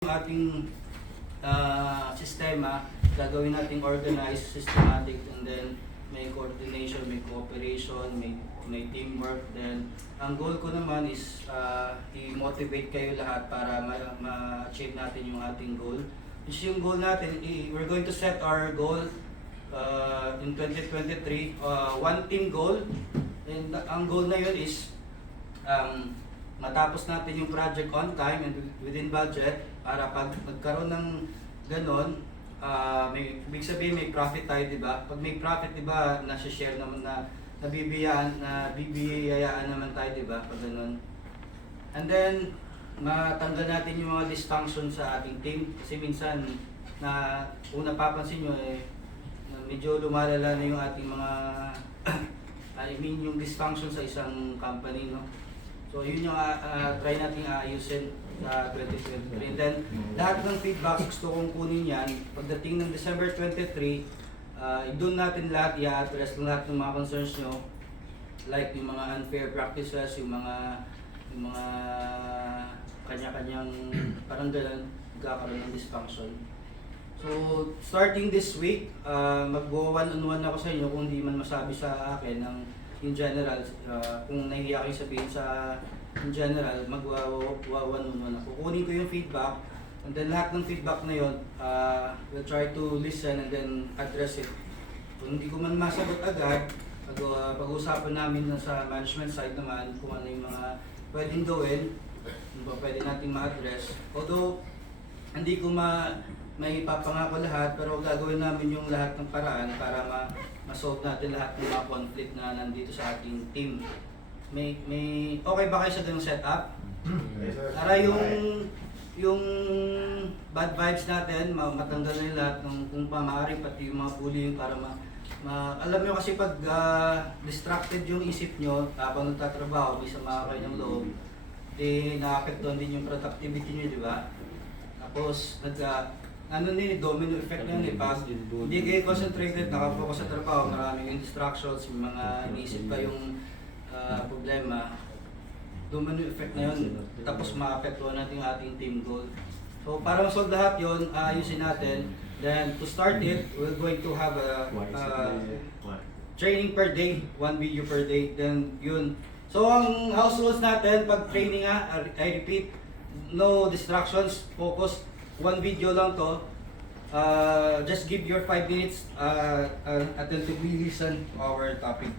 Ating sistema, gagawin nating organized, systematic, and then may coordination, may cooperation, may teamwork. Then, ang goal ko naman is i-motivate kayo lahat para ma-achieve natin yung ating goal. Which yung goal natin, we're going to set our goal in 2023, one team goal. And ang goal na yun is matapos natin yung project on time and within budget para pag nagkaroon ng ganon, may ibig sabihin may profit tayo, di ba? Pag may profit, di ba, nasi-share naman nabibiyayaan naman tayo, di ba? Pag ganon. And then matanggal natin yung mga dysfunction sa ating team kasi minsan na kung napapansin nyo medyo lumalala na yung ating mga yung dysfunction sa isang company, no? So yun yung try natin aayusin sa 2023. And then lahat ng feedback gusto kong kunin yan. Pagdating ng December 23, doon natin lahat i-address lahat ng mga concerns nyo. Like yung mga unfair practices, yung mga kanya-kanyang parang ganun, magkakaroon ng dysfunction. So starting this week, mag-one-on-one ako sa inyo kung hindi man masabi sa akin ng in general, kung nahihiya kayo sabihin sa in general, mag-one-on-one ako. Kukunin ko yung feedback, and then lahat ng feedback na yun, we'll try to listen and then address it. Kung hindi ko man masagot agad, pag-uusapan namin sa management side naman kung ano yung mga pwedeng gawin, kung ba pwede natin ma-address. Although, hindi ko may ipapangako lahat, pero gagawin namin yung lahat ng paraan para ma-solve natin lahat ng mga conflict na nandito sa ating team. May okay ba kayo sa ganung setup? Para yung bad vibes natin, matanggal na yung lahat ng kung maaari, pati yung mga bullying para alam nyo kasi pag distracted yung isip nyo habang nagtatrabaho, may sama kayo ng loob, na-apektuhan din yung productivity nyo, di ba? Tapos domino effect na yun pag hindi kayo concentrated, nakafocus sa trabaho, maraming distractions, mga iniisip pa yung problema, domino effect na yun, tapos ma-apektuhan natin yung ating team goal. So para ma-solve lahat yun, ayusin natin. Then to start it, we're going to have a training per day, 1 video per day, then yun. So ang house rules natin, pag training I repeat, no distractions, focus, 1 video lang to. Just give your 5 minutes attentively listen to our topic.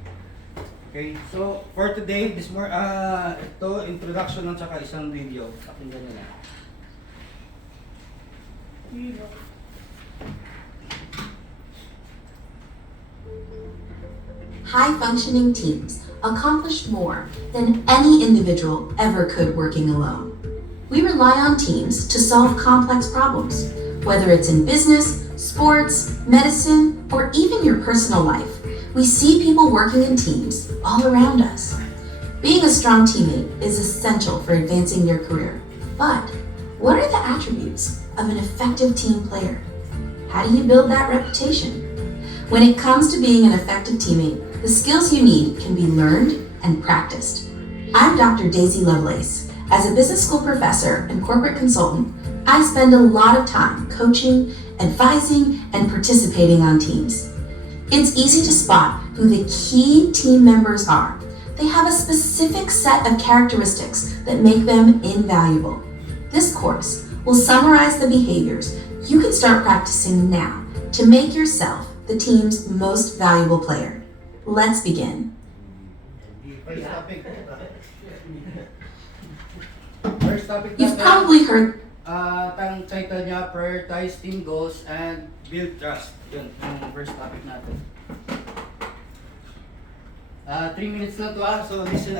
Okay, so for today, ito introduction lang tsaka isang video. Pakinggan nyo na. High-functioning teams accomplish more than any individual ever could working alone. We rely on teams to solve complex problems, whether it's in business, sports, medicine, or even your personal life. We see people working in teams all around us. Being a strong teammate is essential for advancing your career. But what are the attributes of an effective team player? How do you build that reputation? When it comes to being an effective teammate, the skills you need can be learned and practiced. I'm Dr. Daisy Lovelace. As a business school professor and corporate consultant, I spend a lot of time coaching, advising, and participating on teams. It's easy to spot who the key team members are. They have a specific set of characteristics that make them invaluable. This course will summarize the behaviors you can start practicing now to make yourself the team's most valuable player. Let's begin. First topic You've probably heard title niya, prioritize team goals and build trust. Yun, yung first topic natin. 3 minutes lang to so listen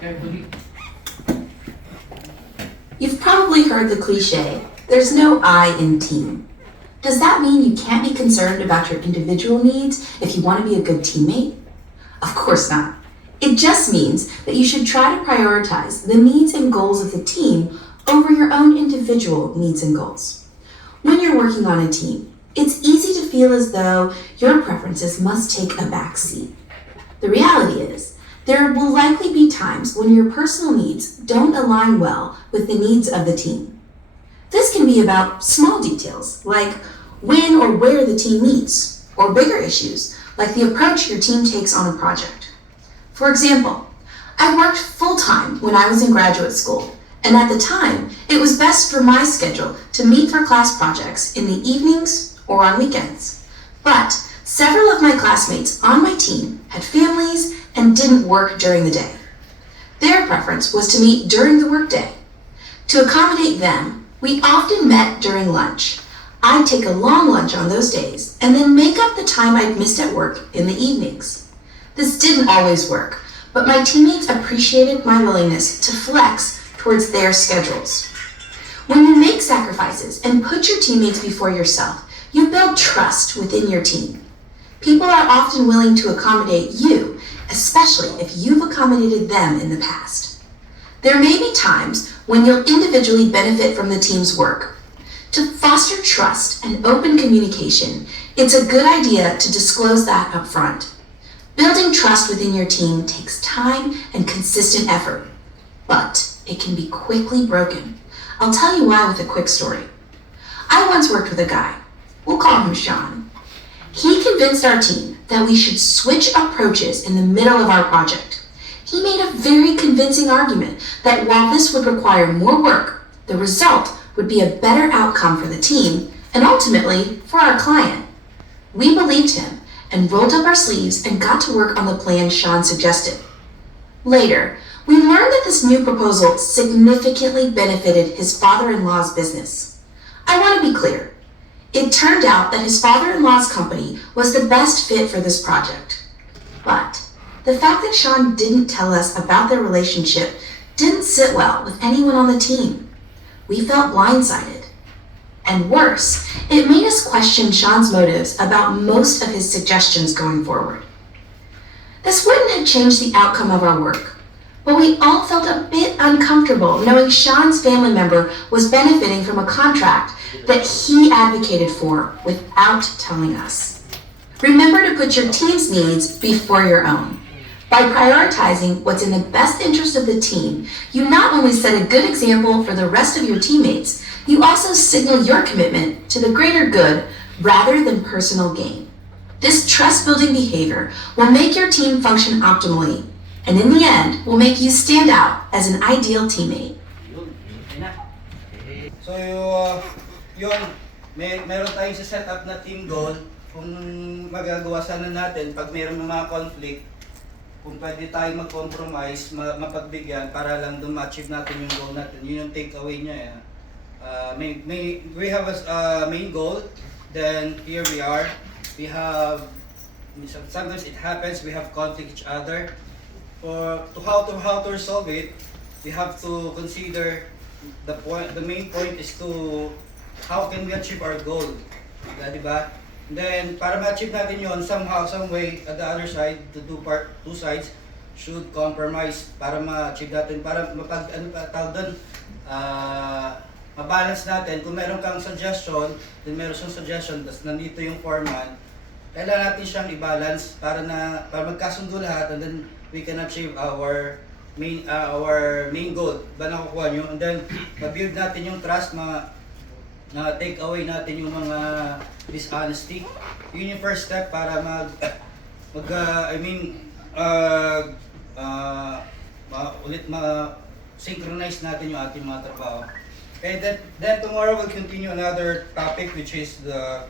carefully. You've probably heard the cliche, there's no I in team. Does that mean you can't be concerned about your individual needs if you want to be a good teammate? Of course not. It just means that you should try to prioritize the needs and goals of the team over your own individual needs and goals. When you're working on a team, it's easy to feel as though your preferences must take a back seat. The reality is, there will likely be times when your personal needs don't align well with the needs of the team. This can be about small details, like when or where the team meets, or bigger issues, like the approach your team takes on a project. For example, I worked full-time when I was in graduate school, and at the time, it was best for my schedule to meet for class projects in the evenings or on weekends. But several of my classmates on my team had families and didn't work during the day. Their preference was to meet during the workday. To accommodate them, we often met during lunch. I'd take a long lunch on those days and then make up the time I'd missed at work in the evenings. This didn't always work, but my teammates appreciated my willingness to flex towards their schedules. When you make sacrifices and put your teammates before yourself, you build trust within your team. People are often willing to accommodate you, especially if you've accommodated them in the past. There may be times when you'll individually benefit from the team's work. To foster trust and open communication, it's a good idea to disclose that up front. Building trust within your team takes time and consistent effort, but it can be quickly broken. I'll tell you why with a quick story. I once worked with a guy. We'll call him Sean. He convinced our team that we should switch approaches in the middle of our project. He made a very convincing argument that while this would require more work, the result would be a better outcome for the team and ultimately for our client. We believed him and rolled up our sleeves and got to work on the plan Sean suggested. Later, we learned that this new proposal significantly benefited his father-in-law's business. I want to be clear. It turned out that his father-in-law's company was the best fit for this project. But the fact that Sean didn't tell us about their relationship didn't sit well with anyone on the team. We felt blindsided. And worse, it made us question Sean's motives about most of his suggestions going forward. This wouldn't have changed the outcome of our work, but we all felt a bit uncomfortable knowing Sean's family member was benefiting from a contract that he advocated for without telling us. Remember to put your team's needs before your own. By prioritizing what's in the best interest of the team, you not only set a good example for the rest of your teammates, you also signal your commitment to the greater good rather than personal gain. This trust-building behavior will make your team function optimally, and in the end, will make you stand out as an ideal teammate. So, yun, meron tayong set up na team goal. Kung magagawa sana natin, pag meron mga conflict, kung pwede tayong mag-compromise, mapagbigyan para lang doon ma-achieve natin yung goal natin. Yun yung takeaway niya. We have a main goal, then here we are. We have, sometimes it happens, we have conflict each other. How to resolve it, we have to consider the main point is to how can we achieve our goal, diba? Then para ma-achieve natin yon, somehow, some way, at the other side, two sides should compromise para ma-achieve natin, para ma-balance natin. Kung meron kang suggestion, then meron siyang suggestion, tapos nandito yung foreman, kailangan natin siyang i-balance para magkasundo lahat, and then we can achieve our main goal ba nakukuha nyo, and then ma-build natin yung trust, na-take away natin yung mga dishonesty. Yun yung first step para synchronize natin yung ating mga trabaho. Okay, then tomorrow we'll continue another topic, which is the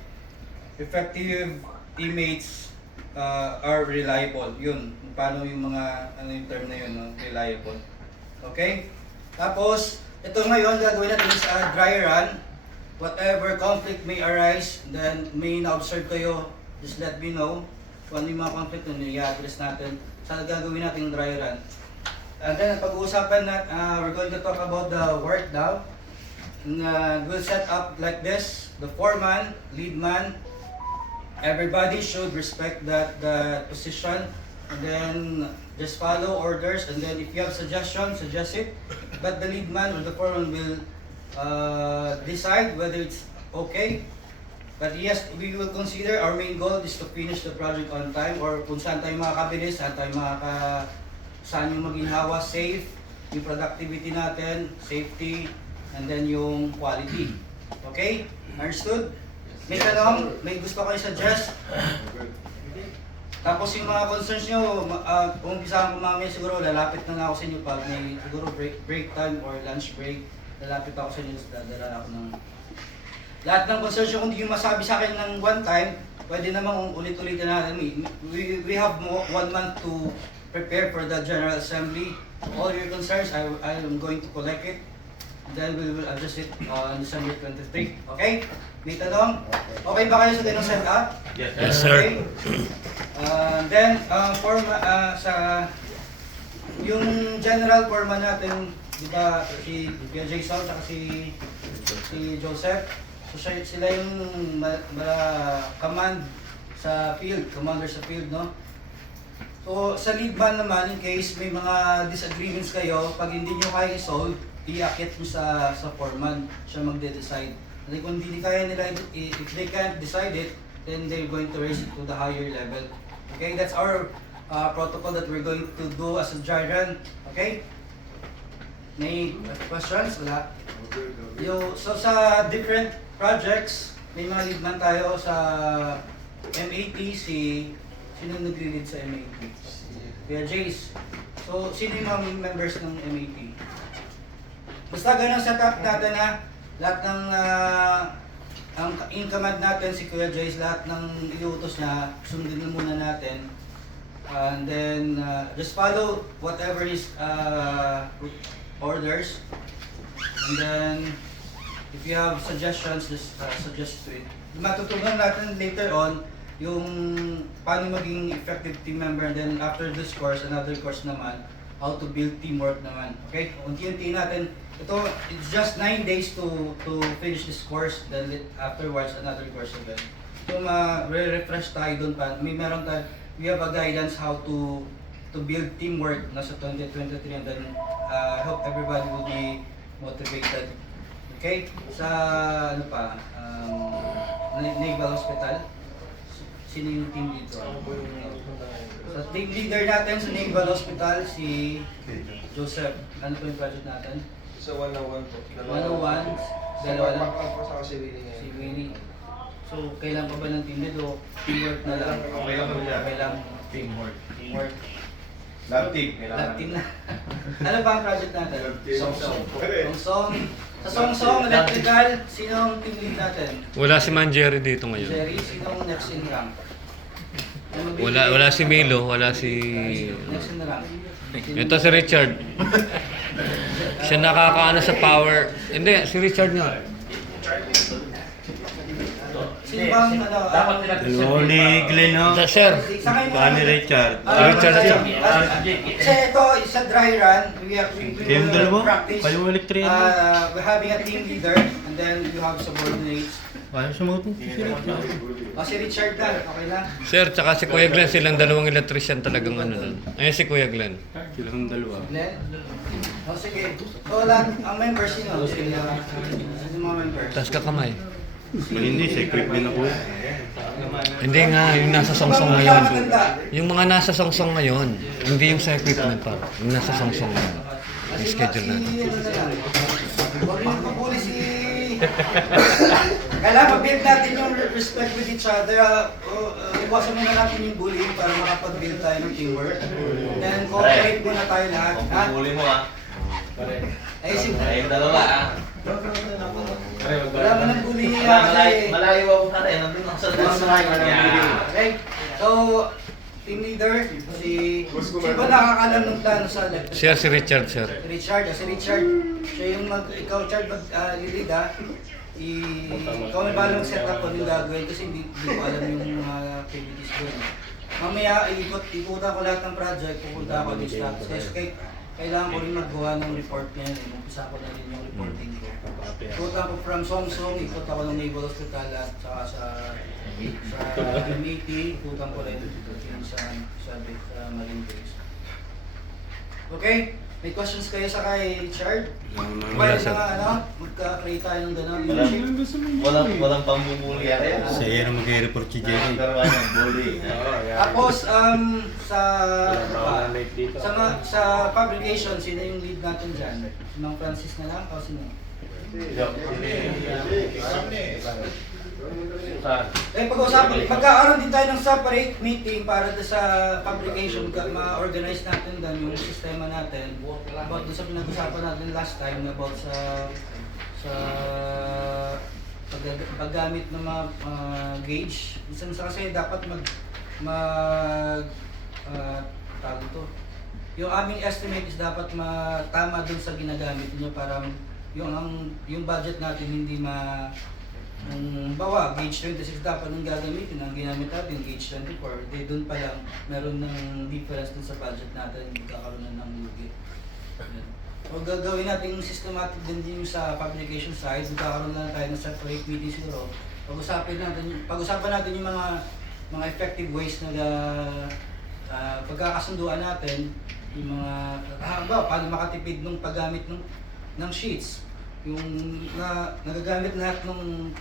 effective teammates are reliable. Yun, paano yung mga, ano yung term na yun, no? Reliable. Okay? Tapos, ito ngayon, gagawin natin sa dry run. Whatever conflict may arise, then may na-observe kayo, just let me know kung ano yung mga conflict na i-address natin sa gagawin natin dry run. And then, pag-uusapan natin, we're going to talk about the work now. We'll set up like this, the foreman, lead man, everybody should respect that position, and then just follow orders, and then if you have suggestions, suggest it, but the lead man or the foreman will decide whether it's okay. But yes, we will consider our main goal is to finish the project on time, or kung saan tayo makakabilis, saan yung maginhawa, safe, yung productivity natin, safety, and then yung quality. Okay? Understood? May tanong? May gusto kayo suggest? Tapos yung mga concerns nyo, kung umpisahan ko mamaya siguro, lalapit na lang ako sa inyo pag may siguro break time or lunch break. Lalapit ako sa inyo, dadala ako ng... Lahat ng concerns nyo, kung hindi nyo masabi sa akin ng one time, pwede namang ulit-ulitin natin. We have 1 month to prepare for the General Assembly. All your concerns, I am going to collect it. Then we will address it on December 23. Okay? May tanong? Okay ba kayo sa ganung setup? Yes, sir. Okay. Then, sa yung general forma natin, di ba, si Jason at si Joseph, so sila yung command sa field, commander sa field, no? So, sa lead man naman, in case may mga disagreements kayo, pag hindi nyo kaya i-solve, iakit nyo sa foreman, siya magde-decide. Like, kung hindi kaya nila, if they can't decide it, then they're going to raise it to the higher level. Okay, that's our protocol that we're going to do as a dry run. Okay? May questions? Wala? So sa different projects, may mga lead man tayo sa MAT, sino nagre-lead sa MAT? Kuya Jace. So, sino yung mga members ng MAT? Basta ganun setup natin na lahat ng ang in-command natin si Kuya Jace, lahat ng iutos niya, sundin na muna natin. And then, just follow whatever his orders. And then, if you have suggestions, just suggest to it. Matutunan natin later on yung paano maging effective team member, and then after this course, another course naman, how to build teamwork naman. Okay? Unti-unti natin. Ito, it's just 9 days to finish this course, then afterwards, another course again. So, refresh tayo dun pa. We have a guidance how to build teamwork na sa 2023, and then hope everybody will be motivated. Okay? Sa, ano pa, Naval Hospital. Sino yung team dito? Sa team leader natin sa Naval Hospital, si Joseph. Ano po yung project natin? Sa 101 po. 101, dalawa lang. Sa si Willie ngayon. Si Winnie. So, kailan pa ba ng team lead o teamwork na lang? Okay lang po yan. Okay lang. Teamwork. Teamwork. Love team. Love team na. Ano ba ang project natin? Song-song. Song-song. Sa song-song, electrical, sino ang team lead natin? Wala si Man Jerry dito ngayon. Jerry, sino ang next in rank? Wala si Milo, wala si... Next in rank. Ito si Richard. Siya nakakaano sa power. Hindi, si Richard nga. Sino bang ano? Dapat nila Loli Glenn, ho? Sir, Baka ni Richard. Richard at siya. Kasi ito, isa dry run. We Yung dalawa? practice. Kayo electric yan. We're having a team leader, and then you have subordinates. Ayaw sumutin si Richard. Si Richard na, okay lang. Sir, tsaka si Kuya Glenn, silang dalawang electrician talagang ano nun. Ayun si Kuya Glenn. Silang dalawa. Glenn? Sige. So, lahat, ang members, sino? Sino yung mga members? Taas ka kamay. Hindi, secret din ako. Hindi nga, yung nasa songsong ngayon. Yung mga nasa songsong ngayon, hindi yung sa equipment pa. Yung nasa songsong ngayon. Yung schedule natin. Huwag yung pabuli si... Kailangan mag-build natin yung respect with each other. Iwasan muna natin yung bullying para makapag-build tayo ng teamwork. Then cooperate muna tayo lahat. Ha? Pagpupuli mo ah. Ay, si... Kayong dalawa ah. Wala mo ng bullying Malayo ako pa rin. Nandun ako sa Okay? So, team leader, si ba nakakalam ng plano sa electric? Siya si Richard, sir. Si Richard, siya yung ikaw Richard mag-lead ikaw na balang set up kung yung gagawin kasi hindi ko alam yung mga activities doon. Mamaya, ikutan ko lahat ng project, pupunta ako ng status. Kasi kailangan ko rin magawa ng report ngayon. Umpisa ko na rin yung reporting ko. Ikutan ko from Song-Song, ikot ako ng Naval Hospital at saka sa MAT, ikutan ko rin sa Marine Base. Okay? May questions kayo sa kay Richard? Wala, sir. Magka-create tayo ng gano'n. Walang pambubuli yan. Sa iyo na mag-report si Jerry. Nagkaroon ng bully. Tapos, sa fabrication, sino yung lead natin dyan? Si Mang Francis na lang o sino? Saan? Pag-uusapan, magkakaroon din tayo ng separate meeting para sa fabrication, ma-organize natin doon yung sistema natin. About doon sa pinag-usapan natin last time, about sa paggamit ng mga gauge. Minsan kasi dapat tawag ito. Yung aming estimate is dapat tama dun sa ginagamit niyo para yung budget natin hindi bawa, gauge 26 dapat nung gagamitin, ang ginamit natin, gauge 24. Doon pa lang, meron ng difference dun sa budget natin, magkakaroon na ng lugi. So gagawin natin systematic din yung sa publication side, magkakaroon na tayo ng separate meeting siguro. Pag-usapan natin yung mga effective ways na pagkakasunduan natin, yung mga, paano makatipid ng paggamit ng sheets. Yung nagagamit lahat ng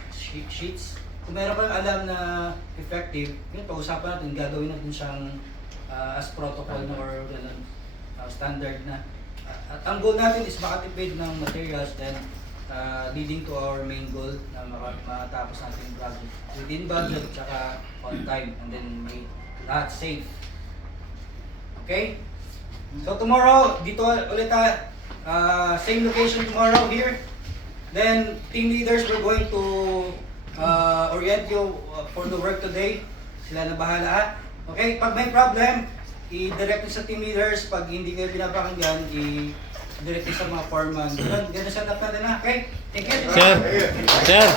sheets, kung meron kang alam na effective, yun pag-usapan natin, gagawin natin siyang as protocol na or ganun, standard na. At ang goal natin is makatipid ng materials, then leading to our main goal na matapos natin yung project within budget at saka on time, and then may lahat safe. Okay? So tomorrow, dito ulit same location tomorrow here. Then team leaders, we're going to orient you for the work today. Sila na bahala. Okay, pag may problem, i-direct nyo sa team leaders. Pag hindi kayo pinapakinggan, i-direct nyo sa mga foreman. Ganun sa natin na. Okay, thank you. Sir,